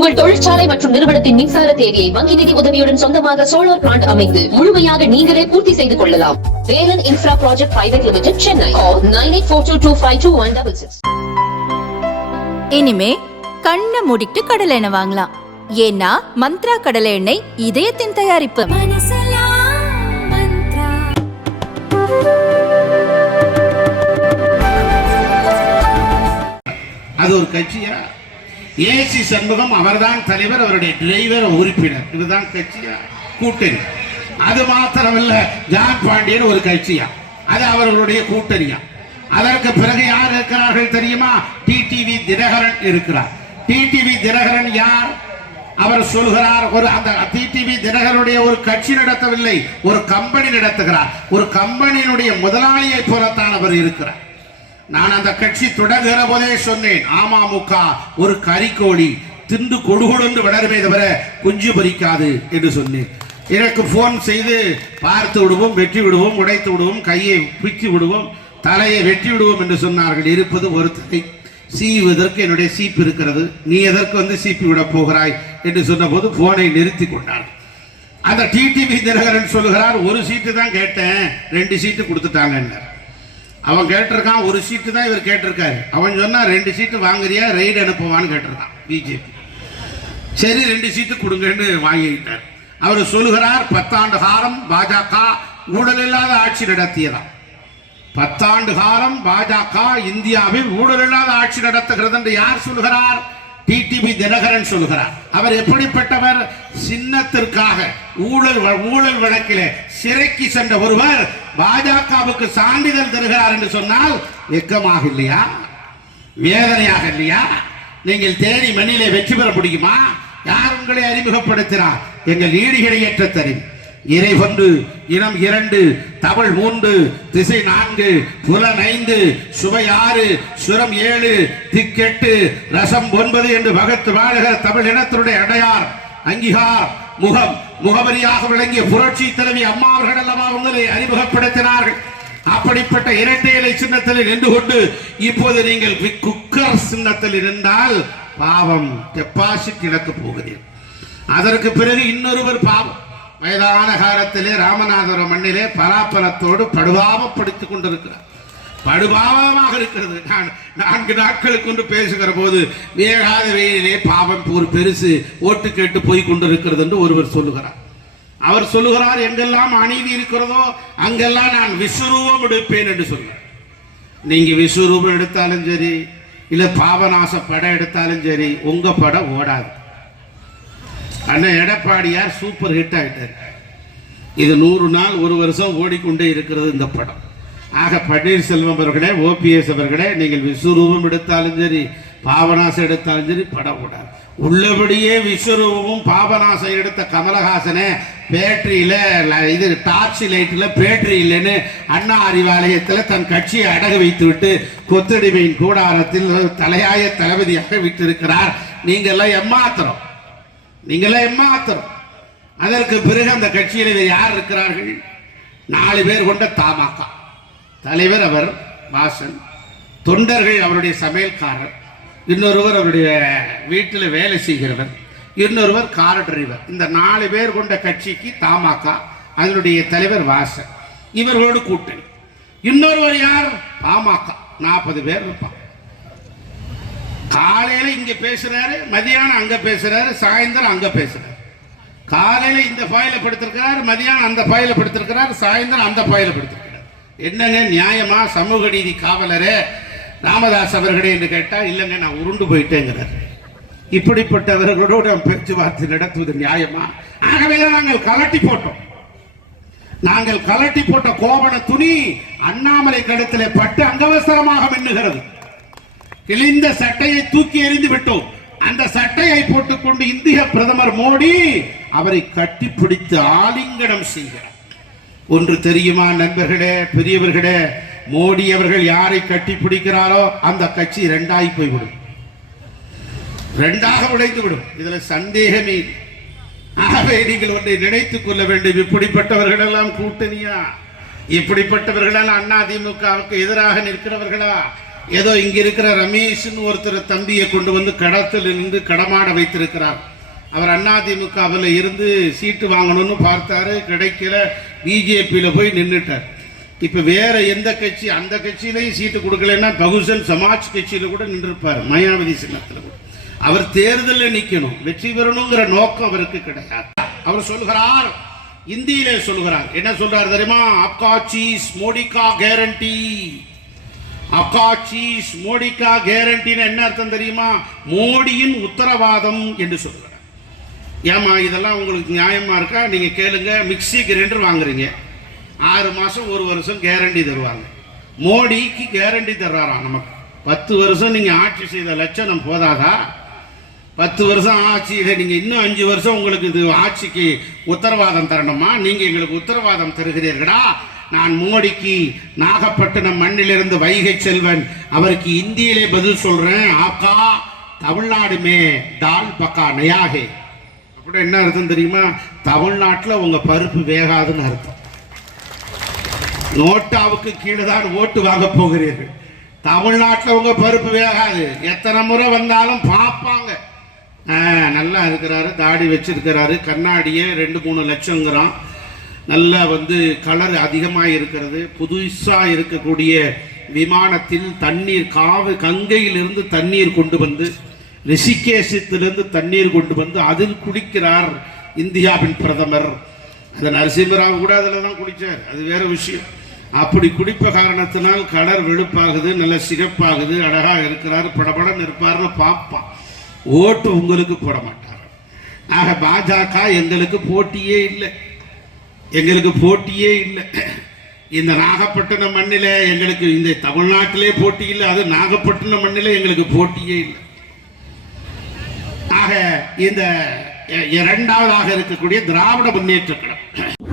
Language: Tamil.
உங்கள் தொழிற்சாலை மற்றும் நிறுவனத்தின் மின்சார தேவையை வங்கி நிதி உதவியுடன் சொந்தமாக சோலார் பிளான்ட் அமைத்து முழுமையாக நீங்களே பூர்த்தி செய்து கொள்ளலாம். Velan infra project private limited, Chennai. 9842252166. இனிமே கண்ணை மூடிட்டு கடலை எண்ணெய் வாங்கலாம். ஏன்னா மந்த்ரா கடலை எண்ணெய் இதயத்தின் தயாரிப்பு. அது ஒரு கட்சியா? ஏசி சண்முகம் அவர்தான் தலைவர், அவருடைய டிரைவர் உறுப்பினர். இதுதான் கட்சியா? கூட்டணி. அது மாத்திரமல்ல, ஜான் பாண்டியன் ஒரு கட்சியா? அது அவர்களுடைய கூட்டணியா? அதற்கு பிறகு யார் இருக்கிறார்கள் தெரியுமா? டிடிவி தினகரன் இருக்கிறார். டிடிவி தினகரன் யார்? அவர் சொல்கிறார், ஒரு அந்த டிடிவி தினகரனுடைய ஒரு கட்சி நடத்தவில்லை, ஒரு கம்பெனி நடத்துகிறார். ஒரு கம்பெனியினுடைய முதலாளியை போலத்தான் அவர் இருக்கிறார். நான் அந்த கட்சி தொடங்குகிற போதே சொன்னேன், அமமுக ஒரு கறிக்கோழி, திண்டு கொடுகொடு வளருமே தவிர குஞ்சு பறிக்காது என்று சொன்னேன். எனக்கு போன் செய்து பார்த்து விடுவோம், வெட்டி விடுவோம், உடைத்து விடுவோம், கையை பிச்சு விடுவோம், தலையை வெட்டி விடுவோம் என்று சொன்னார்கள். இருப்பது ஒரு தலை, சீவதற்கு என்னுடைய சீப்பு இருக்கிறது, நீ எதற்கு வந்து சீப்பி விட போகிறாய் என்று சொன்ன போது போனை நிறுத்தி கொண்டார். அந்த டிடிவி தினகரன் சொல்லுகிறார், ஒரு சீட்டு தான் கேட்டேன், 2 சீட்டு கொடுத்துட்டாங்க. அவன் கேட்டிருக்கான், ஒரு சீட்டு தான் இவர் கேட்டிருக்காரு. அவன் சொன்னா 2 சீட்டு வாங்குறியா, ரைடு அனுப்புவான்னு கேட்டிருக்கான் பிஜேபி. சரி 2 சீட்டு கொடுங்கன்னு வாங்கிட்டார். அவர் சொல்லுகிறார், 10 ஆண்டு காலம் பாஜக ஊழல் இல்லாத ஆட்சி நடத்தியதாம். 10 ஆண்டு காலம் பாஜக இந்தியாவில் ஊழல் இல்லாத ஆட்சி நடத்துகிறது என்று யார் சொல்லுகிறார்? டிடிவி தினகரன் சொல்லுகிறார். அவர் எப்படிப்பட்டவர்? சின்னத்திற்காக ஊழல் வழக்கிலே சிறைக்கு சென்ற ஒருவர் பாஜகவுக்கு சான்றிதழ் தருகிறார் என்று சொன்னால் வெட்கமாக இல்லையா? வேதனையாக இல்லையா? நீங்கள் தேனி மண்ணிலே வெற்றி பெற முடியுமா? யார் உங்களை அறிமுகப்படுத்தினார்? எங்கள் ஈடுகளை ஏற்ற தரும் இறை 1, இனம் 2, தமிழ் 3, திசை 4, புலன் 5, சுவை 6, சுரம் 7, திக்கெட்டு, ரசம் 9 என்று வகுத்து வாழுகிற தமிழ் இனத்தினுடைய அடையார், அங்கீகார், முகவரியாக விளங்கிய புரட்சி தலைவி அம்மா அவர்கள் அல்லவா உங்களை அறிமுகப்படுத்தினார்கள். அப்படிப்பட்ட இரட்டை இலை சின்னத்தில் நின்று கொண்டு இப்போது நீங்கள் குக்கர் சின்னத்தில் நின்றால் பாவம், டெபாசிட் இழக்க போகிறீர்கள். அதற்கு பிறகு இன்னொருவர் பாவம், வயதான காலத்திலே ராமநாதபுரம் மண்ணிலே பலாப்பலத்தோடு படுபாவப்படுத்திக் கொண்டிருக்கிறார். படுபாவமாக இருக்கிறது. 4 நாட்களுக்கு ஒன்று பேசுகிற போது வேகாத வெயிலே பாவம் ஒரு பெருசு ஓட்டு கேட்டு போய் கொண்டிருக்கிறது என்று ஒருவர் சொல்லுகிறார். அவர் சொல்லுகிறார், எங்கெல்லாம் அநீதி இருக்கிறதோ அங்கெல்லாம் நான் விஸ்வரூபம் எடுப்பேன் என்று சொல்றார். நீங்க விஸ்வரூபம் எடுத்தாலும் சரி, இல்ல பாபநாச படம் எடுத்தாலும் சரி, உங்க படம் ஓடாது. அண்ணன் எடப்பாடியார் சூப்பர் ஹிட் ஆயிட்டார். இது 100 நாள், 1 வருஷம் ஓடிக்கொண்டே இருக்கிறது இந்த படம். ஆக பன்னீர்செல்வம் அவர்களே, ஓபிஎஸ் அவர்களே, நீங்கள் விஸ்வரூபம் எடுத்தாலும் சரி, பாபநாசம் எடுத்தாலும் சரி, படம் ஓடாது. உள்ளபடியே விஸ்வரூபமும் பாபநாசம் எடுத்த கமலஹாசனை பேட்டரியில இது டார்ச் லைட்ல பேட்டரி இல்லைன்னு அண்ணா அறிவாலயத்தில் தன் கட்சியை அடகு வைத்து விட்டு கொத்தடிமையின் கூடாரத்தில் தலையாய தளபதியாக விட்டிருக்கிறார். நீங்கெல்லாம் எம்மாத்திரம். அதற்கு பிறகு அந்த கட்சியில் யார் இருக்கிறார்கள்? 4 பேர் கொண்ட தமாக தலைவர் அவர் வாசன், தொண்டர்கள் அவருடைய சமையல்காரர், இன்னொருவர் அவருடைய வீட்டில் வேலை செய்கிறவர், இன்னொருவர் கார் டிரைவர். இந்த 4 பேர் கொண்ட கட்சிக்கு தமாக, அதனுடைய தலைவர் வாசன், இவர்களோடு கூட்டணி. இன்னொருவர் யார்? பாமக 40 பேர் இருப்பான். காலையில இங்க பேசுறாரு, மதியானம் அங்க பேசுறாரு, சாயந்தரம் அங்க பேசுறாரு. காலையில இந்த பாயில படுத்திருக்கிறார், மதியானம் அந்த பாயில படுத்திருக்கிறார், சாயந்தரம் அந்த பாயில படுத்திருக்கிறார். என்னங்க நியாயமா? சமூக நீதி காவலரே ராமதாஸ் அவர்களே என்று கேட்டால் இல்லைங்க நான் உருண்டு போயிட்டேங்கிறார். இப்படிப்பட்டவர்களோடு பேச்சுவார்த்தை நடத்துவது நியாயமா? ஆகவே நாங்கள் கலட்டி போட்ட கோவண துணி அண்ணாமலை கழுத்திலே பட்டு அங்கவசரமாக மின்னுகிறது. கிழிந்த சட்டையை தூக்கி எறிந்து விட்டோம். அந்த சட்டையை போட்டுக்கொண்டு இந்திய பிரதமர் மோடி அவரை கட்டிப்பிடித்து ஆலிங்கனம் செய்கிறார். ஒன்று தெரியுமா நண்பர்களே, பெரியவர்களே, மோடி அவர்கள் யாரை கட்டி பிடிக்கிறாரோ அந்த கட்சி 2ஆகி போய்விடும், 2ஆக உடைந்து விடும். இதுல சந்தேகமே. ஆகவே நீங்கள் ஒன்றை நினைத்துக் கொள்ள வேண்டும், இப்படிப்பட்டவர்கள் எல்லாம் கூட்டணியா? இப்படிப்பட்டவர்கள் அண்ணா திமுகவுக்கு எதிராக நிற்கிறவர்களா? ஏதோ இங்க இருக்கிற ரமேஷ்னு ஒருத்தர் தம்பியை கொண்டு வந்து கடத்தில் நின்று கடமாட வைத்திருக்கிறார். அவர் அதிமுகவில் இருந்து சீட்டு வாங்கணும்னு பார்த்தாரு, கிடைக்கல. பிஜேபியில் போய் நின்றுட்டார். இப்ப வேற எந்த கட்சி, அந்த கட்சியிலையும் சீட்டு கொடுக்கலன்னா பகுஜன் சமாஜ் கட்சியில கூட நின்றுப்பார், மாயாவதி சின்னத்தில் கூட. அவர் தேர்தலில் நிக்கணும், வெற்றி பெறணுங்கிற நோக்கம் அவருக்கு கிடையாது. அவர் சொல்கிறார், இந்தியிலே சொல்கிறார், என்ன சொல்றார் தெரியுமா? आपका चीज मोदी का गारंटी. आपका चीज मोदी का गारंटी என்ன அர்த்தம் தெரியுமா? மோடியின் உத்தரவாதம் என்று சொல்றார். ஏமா இதெல்லாம் உங்களுக்கு நியாயமா இருக்கா? நீங்க கேளுங்க. மிக்ஸி கிரைண்டர் வாங்குறீங்க, 6 மாசம் 1 வருஷம் கேரண்டி தருவாங்க. மோடிக்கு கேரண்டி தர்றாராம் நமக்கு. 10 வருஷம் நீங்க ஆட்சி செய்த லட்சணம் போதாதா? 10 வருஷம் ஆட்சியில நீங்க இன்னும் 5 வருஷம் உங்களுக்கு இது ஆட்சிக்கு உத்தரவாதம் தரணுமா? நீங்க எங்களுக்கு உத்தரவாதம் தருகிறீர்களா? நான் மோடிக்கு நாகப்பட்டினம் மண்ணிலிருந்து வைகை செல்வன் அவருக்கு இந்தியிலே பதில் சொல்றேன். ஆக்கா தமிழ்நாடுமே தால் பக்கா நயாகே. அப்படி என்ன அர்த்தம் தெரியுமா? தமிழ்நாட்டில் உங்க பருப்பு வேகாதுன்னு அர்த்தம். நோட்டாவுக்கு கீழே தான் ஓட்டு வாங்க போகிறீர்கள். தமிழ்நாட்டில் உங்க பருப்பு வேகாது. எத்தனை முறை வந்தாலும் பார்ப்பாங்க. நல்லா இருக்கிறாரு, தாடி வச்சிருக்கிறாரு, கண்ணாடியே 2-3 லட்சங்கிறான், நல்லா கலர் அதிகமாக இருக்கிறது, புதுசா இருக்கக்கூடிய விமானத்தில் தண்ணீர் கங்கையிலிருந்து தண்ணீர் கொண்டு வந்து, ரிஷிகேஷத்திலிருந்து தண்ணீர் கொண்டு வந்து அதில் குடிக்கிறார் இந்தியாவின் பிரதமர். அந்த நரசிம்மராவ் கூட அதில் தான் குடிச்சார், அது வேற விஷயம். அப்படி குடிப்ப காரணத்தினால் கலர் வெளுப்பாகுது, நல்ல சிகப்பாகுது, அழகா இருக்கிறார், படபடன்னு இருப்பார்னு பார்ப்பான். ஓட்டு உங்களுக்கு போட மாட்டார். ஆக பாஜக எங்களுக்கு போட்டியே இல்லை, எங்களுக்கு போட்டியே இல்லை. இந்த நாகப்பட்டினம் மண்ணில எங்களுக்கு, இந்த தமிழ்நாட்டிலே போட்டி இல்லை, அது நாகப்பட்டினம் மண்ணில எங்களுக்கு போட்டியே இல்லை. ஆக இந்த இரண்டாவதாக இருக்கக்கூடிய திராவிட முன்னேற்ற கழகம்